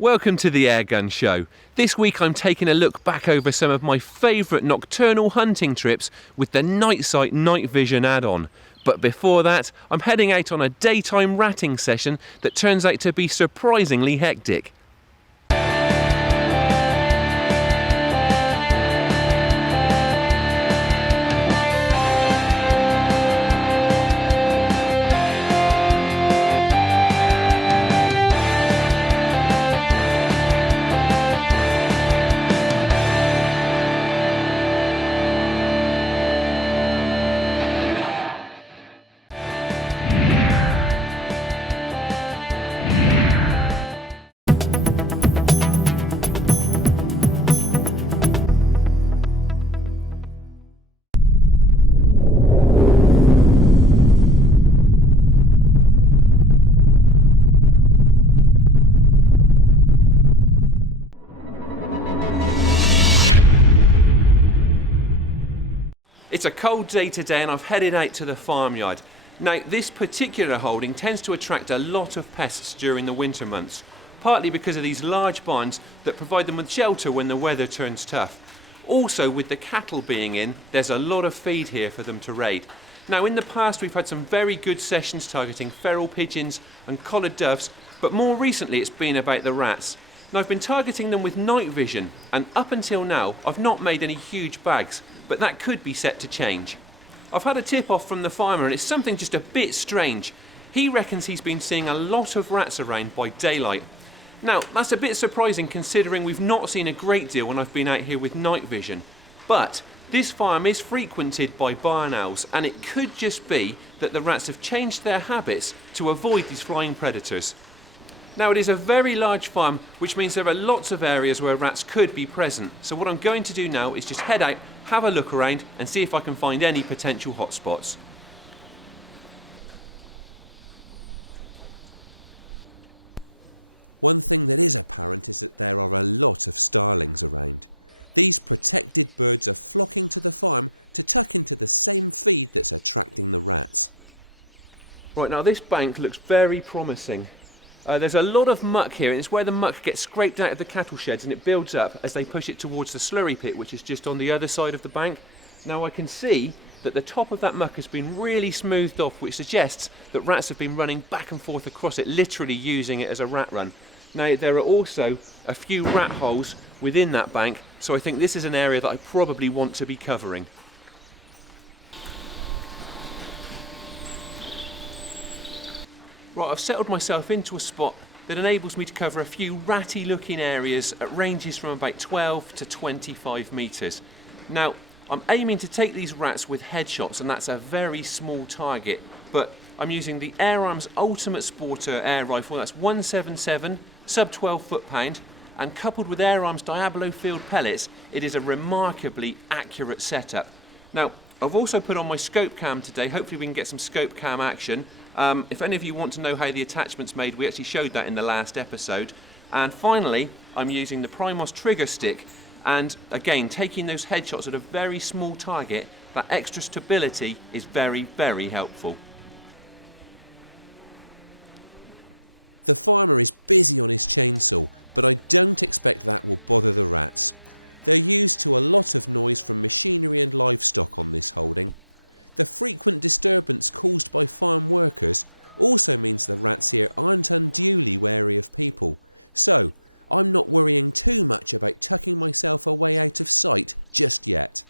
Welcome to the Airgun Show. This week I'm taking a look back over some of my favourite nocturnal hunting trips with the Nite Sight night vision add-on. But before that, I'm heading out on a daytime ratting session that turns out to be surprisingly hectic. It's a cold day today and I've headed out to the farmyard. Now, this particular holding tends to attract a lot of pests during the winter months, partly because of these large barns that provide them with shelter when the weather turns tough. Also, with the cattle being in, there's a lot of feed here for them to raid. Now, in the past we've had some very good sessions targeting feral pigeons and collared doves, but more recently it's been about the rats. Now, I've been targeting them with night vision, and up until now I've not made any huge bags, but that could be set to change. I've had a tip off from the farmer and it's something just a bit strange. He reckons he's been seeing a lot of rats around by daylight. Now, that's a bit surprising considering we've not seen a great deal when I've been out here with night vision. But this farm is frequented by barn owls, and it could just be that the rats have changed their habits to avoid these flying predators. Now, it is a very large farm, which means there are lots of areas where rats could be present. So what I'm going to do now is just head out, have a look around and see if I can find any potential hotspots. One thing that is apparent is that there are a lot of starlings around. These protected birds are flocking to the farm to tuck into the same feed that's attracting the rats. Right, now this bank looks very promising. There's a lot of muck here, and it's where the muck gets scraped out of the cattle sheds and it builds up as they push it towards the slurry pit, which is just on the other side of the bank. Now I can see that the top of that muck has been really smoothed off, which suggests that rats have been running back and forth across it, literally using it as a rat run. Now, there are also a few rat holes within that bank, so I think this is an area that I probably want to be covering. Right, I've settled myself into a spot that enables me to cover a few ratty looking areas at ranges from about 12 to 25 metres. Now, I'm aiming to take these rats with headshots, and that's a very small target, but I'm using the Air Arms Ultimate Sporter air rifle. That's 177, sub 12 foot-pound, and coupled with Air Arms Diablo Field pellets, it is a remarkably accurate setup. Now, I've also put on my scope cam today. Hopefully we can get some scope cam action. If any of you want to know how the attachment's made, we actually showed that in the last episode. And finally, I'm using the Primos trigger stick, and again, taking those headshots at a very small target, that extra stability is very, very helpful. The farmer is busy on his chainsaw, but I don't expect that will bother the rats. They're used to a lot of noise from machinery and livestock on this holding. The frequent disturbance caused by farm workers also means the rats here aren't unduly wary of people, so I'm not worrying too much about tucking myself away out of sight just yet.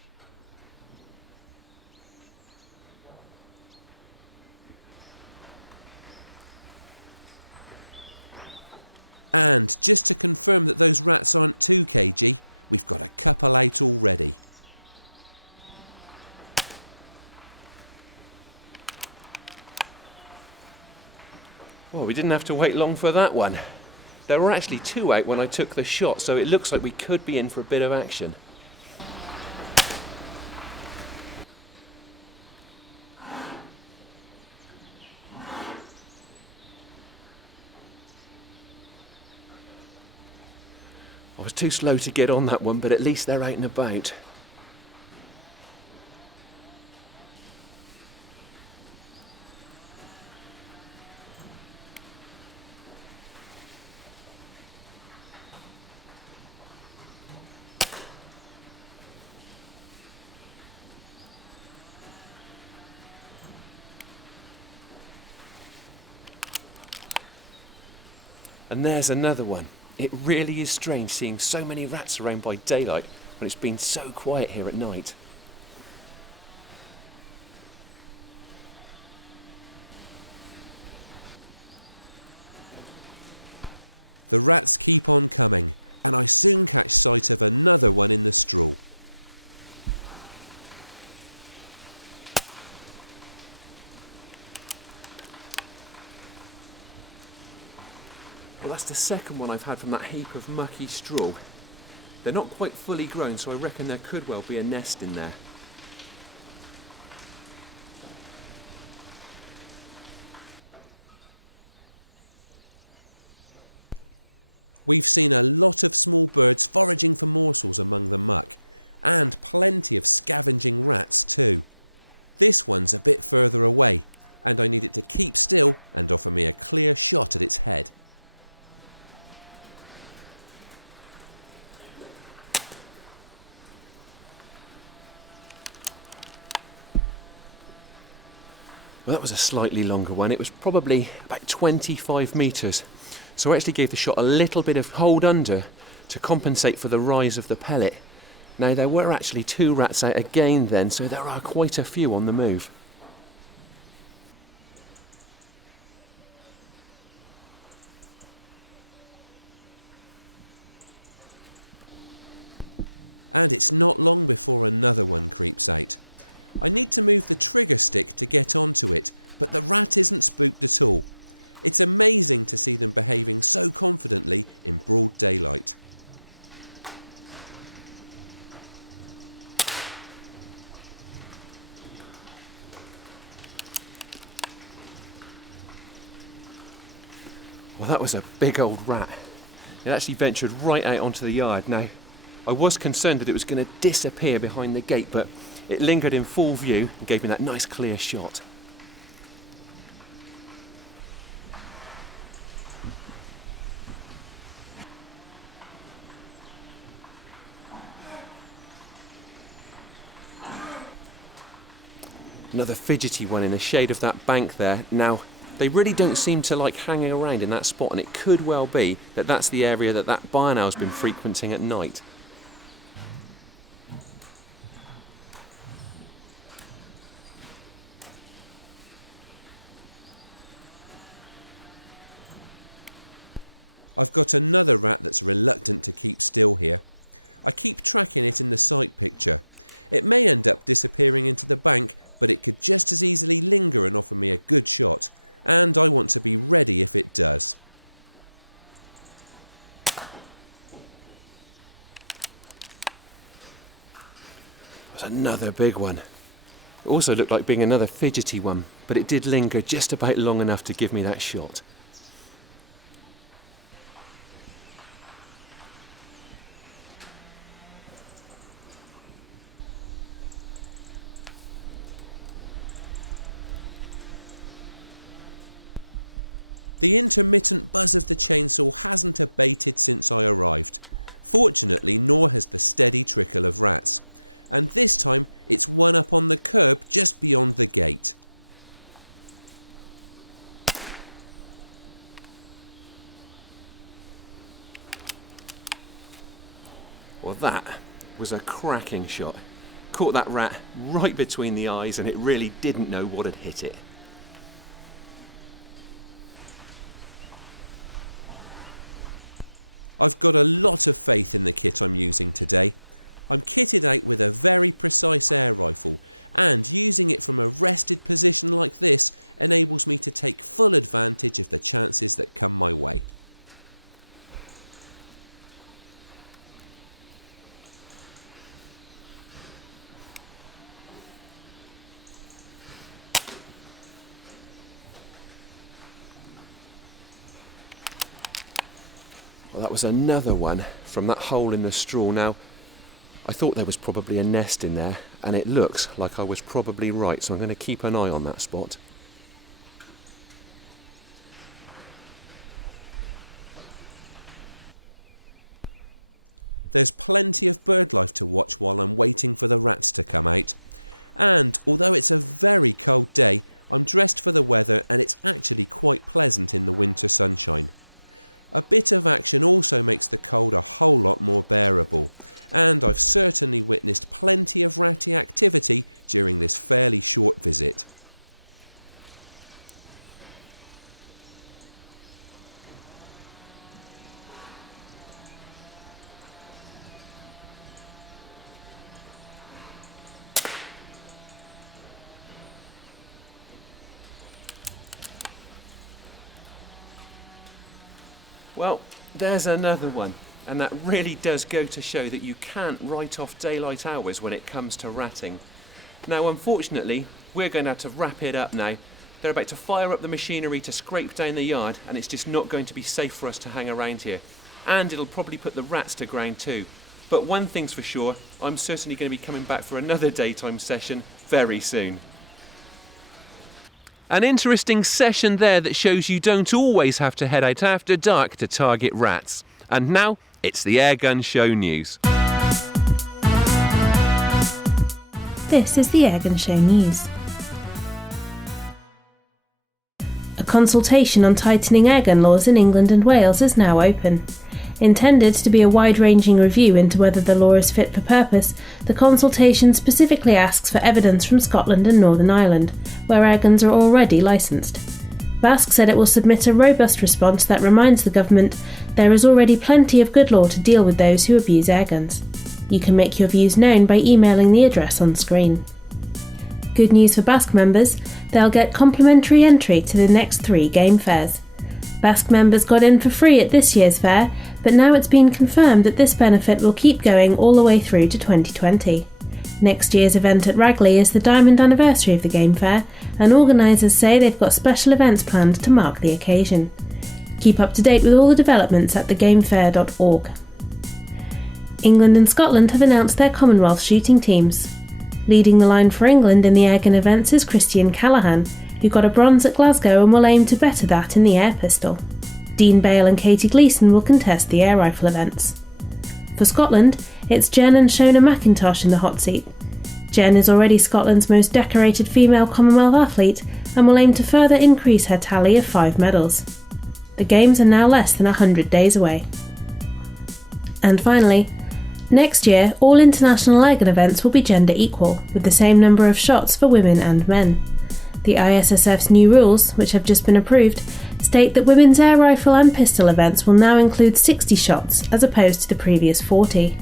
And just to confirm that those rats aren't too cagey, we've got a couple out already. Well, we didn't have to wait long for that one. There were actually two out when I took the shot, so it looks like we could be in for a bit of action. I was too slow to get on that one, but at least they're out and about. And there's another one. It really is strange seeing so many rats around by daylight when it's been so quiet here at night. The rats keep on coming, and I soon catch sight of another one in the straw. Well, that's the second one I've had from that heap of mucky straw. They're not quite fully grown, so I reckon there could well be a nest in there. We've seen a lot of small birds foraging for morsels among the muck, and plenty of scavenging rats too. This one's a bit further away, and I need it to keep still and offer me a clear shot at its head. Well, that was a slightly longer one. It was probably about 25 metres. So I actually gave the shot a little bit of hold under to compensate for the rise of the pellet. Now there were actually 2 rats out again then, so there are quite a few on the move. And it's not long before another one creeps out. I need to move the trigger stick to get onto it, but the rat isn't spooked at all. It's amazing to see them behaving so confidently in broad daylight. Well, that was a big old rat. It actually ventured right out onto the yard. Now, I was concerned that it was going to disappear behind the gate, but it lingered in full view and gave me that nice clear shot. Another fidgety one in the shade of that bank there. Now, they really don't seem to like hanging around in that spot, and it could well be that that's the area that that barn owl's been frequenting at night. I've got another rat that's reluctant to keep still here. I keep tracking it in the sight picture. It may end up disappearing into the bank, but it could just as easily linger and offer me a good shot, and I want to be ready if it does. There's another big one. It also looked like being another fidgety one, but it did linger just about long enough to give me that shot. The intermittent buzz of the chainsaw hasn't abated since I arrived. Fortunately, nor has the steady trickle of rats. And this time, it's one up on the curb just beyond the gate. Well, that was a cracking shot. Caught that rat right between the eyes, and it really didn't know what had hit it. I've got a lot of faith in the kit I'm using today. I'm kitted out with a very precise air rifle, and using it from a rested position like this enables me to take full advantage of the chances that come my way. Well, that was another one from that hole in the straw. Now, I thought there was probably a nest in there, and it looks like I was probably right, so I'm going to keep an eye on that spot. There's plenty of bird life to watch while I'm waiting for the rats to come out. And although it's a very cold day, I'm dressed for the weather, and it's actually quite pleasant in the winter sunshine. A bit of action also makes the cold a whole lot more bearable, and I've certainly witnessed plenty of ratty activity during this fairly short visit. Well, there's another one, and that really does go to show that you can't write off daylight hours when it comes to ratting. Now, unfortunately, we're going to have to wrap it up now. They're about to fire up the machinery to scrape down the yard, and it's just not going to be safe for us to hang around here. And it'll probably put the rats to ground too. But one thing's for sure, I'm certainly going to be coming back for another daytime session very soon. An interesting session there that shows you don't always have to head out after dark to target rats. And now, it's the Airgun Show news. This is the Airgun Show news. A consultation on tightening airgun laws in England and Wales is now open. Intended to be a wide-ranging review into whether the law is fit for purpose, the consultation specifically asks for evidence from Scotland and Northern Ireland, where airguns are already licensed. BASC said it will submit a robust response that reminds the government there is already plenty of good law to deal with those who abuse airguns. You can make your views known by emailing the address on screen. Good news for BASC members, they'll get complimentary entry to the next 3 game fairs. BASC members got in for free at this year's fair, but now it's been confirmed that this benefit will keep going all the way through to 2020. Next year's event at Ragley is the diamond anniversary of the game fair, and organisers say they've got special events planned to mark the occasion. Keep up to date with all the developments at thegamefair.org. England and Scotland have announced their Commonwealth shooting teams. Leading the line for England in the Airgun events is Christian Callaghan, who got a bronze at Glasgow and will aim to better that in the air pistol. Dean Bale and Katie Gleeson will contest the air rifle events. For Scotland, it's Jen and Shona McIntosh in the hot seat. Jen is already Scotland's most decorated female Commonwealth athlete and will aim to further increase her tally of 5 medals. The Games are now less than 100 days away. And finally, next year all international airgun events will be gender equal, with the same number of shots for women and men. The ISSF's new rules, which have just been approved, state that women's air rifle and pistol events will now include 60 shots as opposed to the previous 40.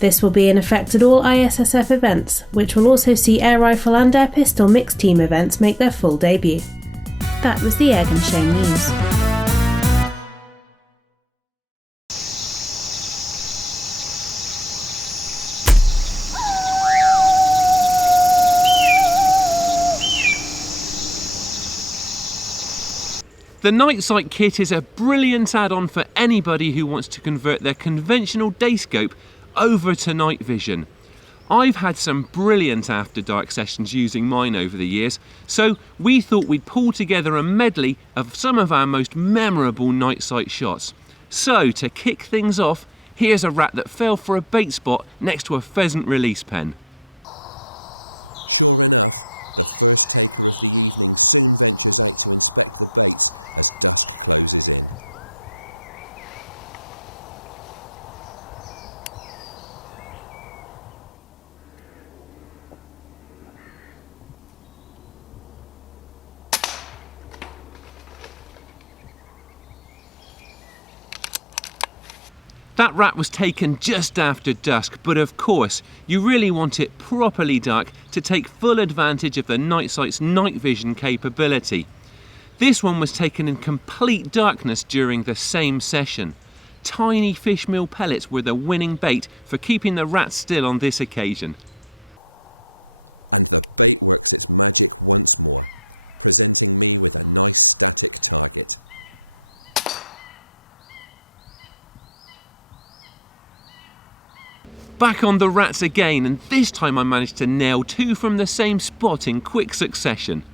This will be in effect at all ISSF events, which will also see air rifle and air pistol mixed team events make their full debut. That was the Airgun Show news. The Nite Sight kit is a brilliant add-on for anybody who wants to convert their conventional day scope over to night vision. I've had some brilliant after dark sessions using mine over the years, so we thought we'd pull together a medley of some of our most memorable Nite Sight shots. So to kick things off, here's a rat that fell for a bait spot next to a pheasant release pen. Sure enough, the first taker of the evening soon ventures out to inspect the baits as dusk closes in. That rat was taken just after dusk, but of course, you really want it properly dark to take full advantage of the Nite Sight's night vision capability. This one was taken in complete darkness during the same session. Tiny fish meal pellets were the winning bait for keeping the rats still on this occasion. And the bait works its magic once more, presenting me with a nice static target. Back on the rats again, and this time I managed to nail 2 from the same spot in quick succession.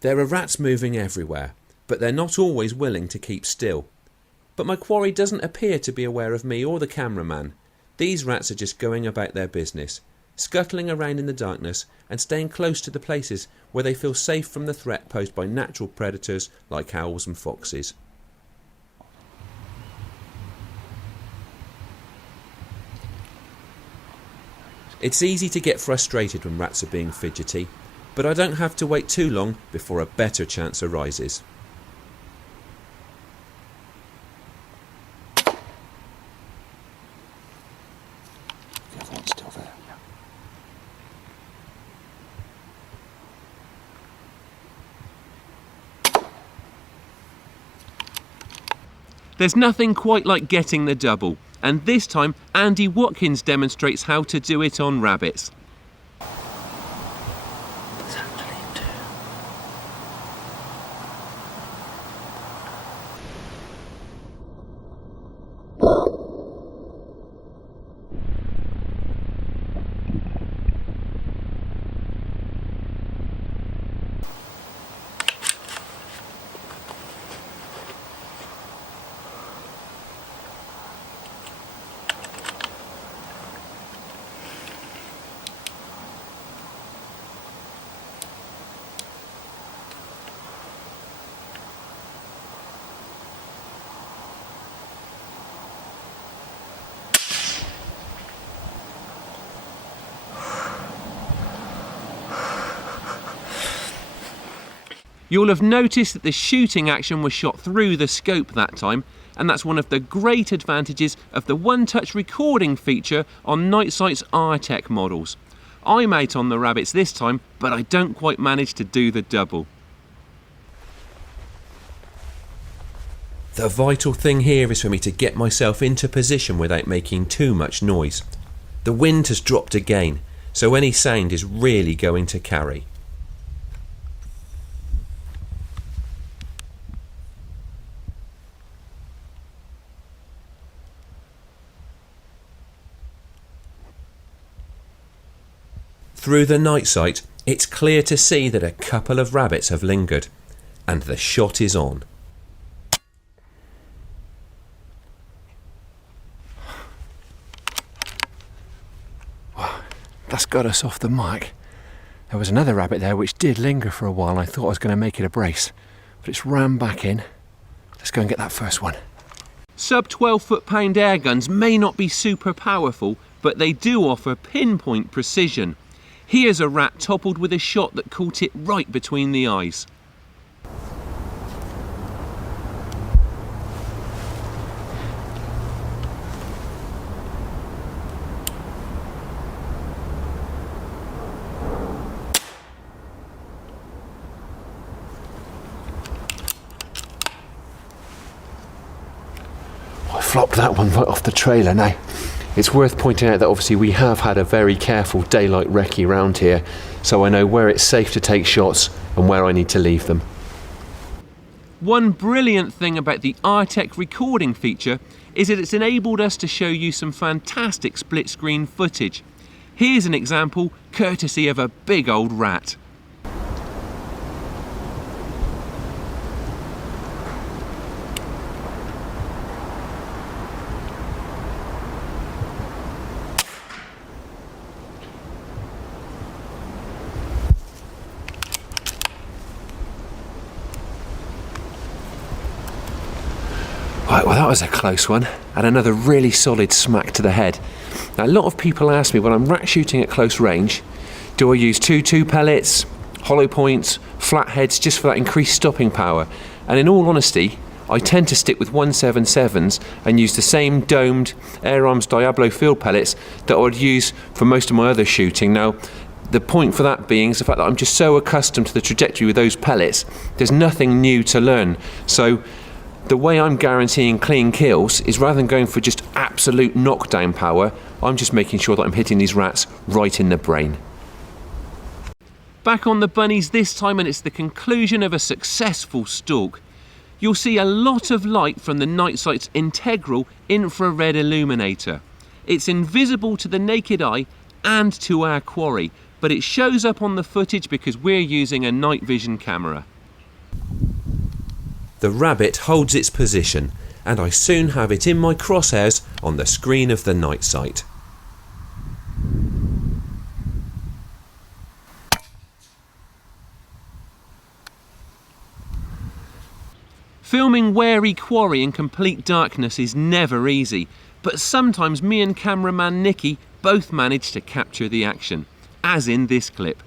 There are rats moving everywhere, but they're not always willing to keep still. But my quarry doesn't appear to be aware of me or the cameraman. These rats are just going about their business. scuttling around in the darkness and staying close to the places where they feel safe from the threat posed by natural predators like owls and foxes. It's easy to get frustrated when rats are being fidgety, but I don't have to wait too long before a better chance arises. There's nothing quite like getting the double, and this time Andy Watkins demonstrates how to do it on rabbits. You'll have noticed that the shooting action was shot through the scope that time, and that's one of the great advantages of the one-touch recording feature on Nite Sight's R-Tech models. I'm out on the rabbits this time, but I don't quite manage to do the double. The vital thing here is for me to get myself into position without making too much noise. The wind has dropped again, so any sound is really going to carry. Through the Nite Sight, it's clear to see that a couple of rabbits have lingered, and the shot is on. Wow, that's got us off the mark. There was another rabbit there which did linger for a while, and I thought I was going to make it a brace, but it's ran back in. Let's go and get that first one. Sub 12 foot-pound air guns may not be super powerful, but they do offer pinpoint precision. Here's a rat toppled with a shot that caught it right between the eyes. I flopped that one right off the trailer now. It's worth pointing out that obviously we have had a very careful daylight recce around here, so I know where it's safe to take shots and where I need to leave them. One brilliant thing about the R-Tech recording feature is that it's enabled us to show you some fantastic split screen footage. Here's an example courtesy of a big old rat. Right, well that was a close one, and another really solid smack to the head. Now a lot of people ask me when I'm rat shooting at close range, do I use 2.2 pellets, hollow points, flatheads just for that increased stopping power? And in all honesty, I tend to stick with 177s and use the same domed Air Arms Diablo field pellets that I would use for most of my other shooting. Now, the point for that being is the fact that I'm just so accustomed to the trajectory with those pellets, there's nothing new to learn. So the way I'm guaranteeing clean kills is rather than going for just absolute knockdown power, I'm just making sure that I'm hitting these rats right in the brain. Back on the bunnies this time, and it's the conclusion of a successful stalk. You'll see a lot of light from the Nite Sight's integral infrared illuminator. It's invisible to the naked eye and to our quarry, but it shows up on the footage because we're using a night vision camera. The rabbit holds its position, and I soon have it in my crosshairs on the screen of the Nite Sight. Filming wary quarry in complete darkness is never easy, but sometimes me and cameraman Nicky both manage to capture the action, as in this clip.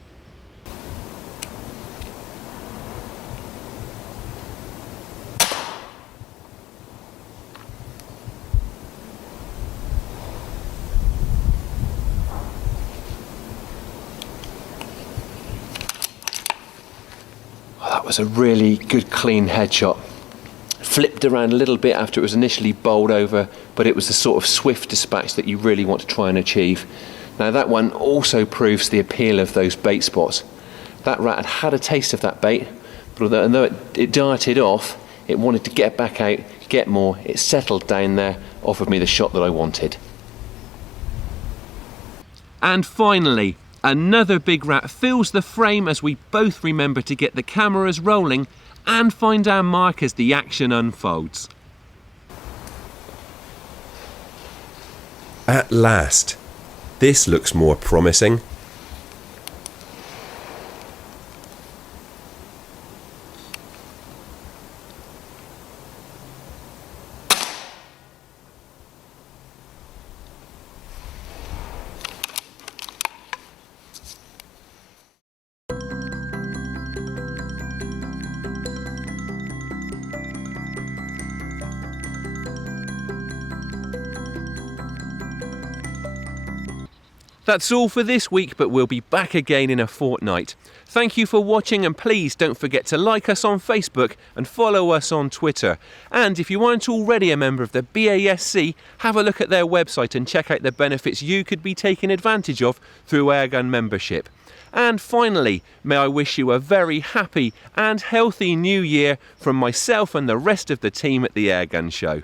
Oh, that was a really good clean headshot. Flipped around a little bit after it was initially bowled over, but it was the sort of swift dispatch that you really want to try and achieve. Now that one also proves the appeal of those bait spots. That rat had had a taste of that bait, but although it darted off, it wanted to get back out, get more. It settled down there, offered me the shot that I wanted. And finally, another big rat fills the frame as we both remember to get the cameras rolling and find our mark as the action unfolds. At last. This looks more promising. That's all for this week, but we'll be back again in a fortnight. Thank you for watching, and please don't forget to like us on Facebook and follow us on Twitter. And if you aren't already a member of the BASC, have a look at their website and check out the benefits you could be taking advantage of through Airgun membership. And finally, may I wish you a very happy and healthy new year from myself and the rest of the team at the Airgun Show.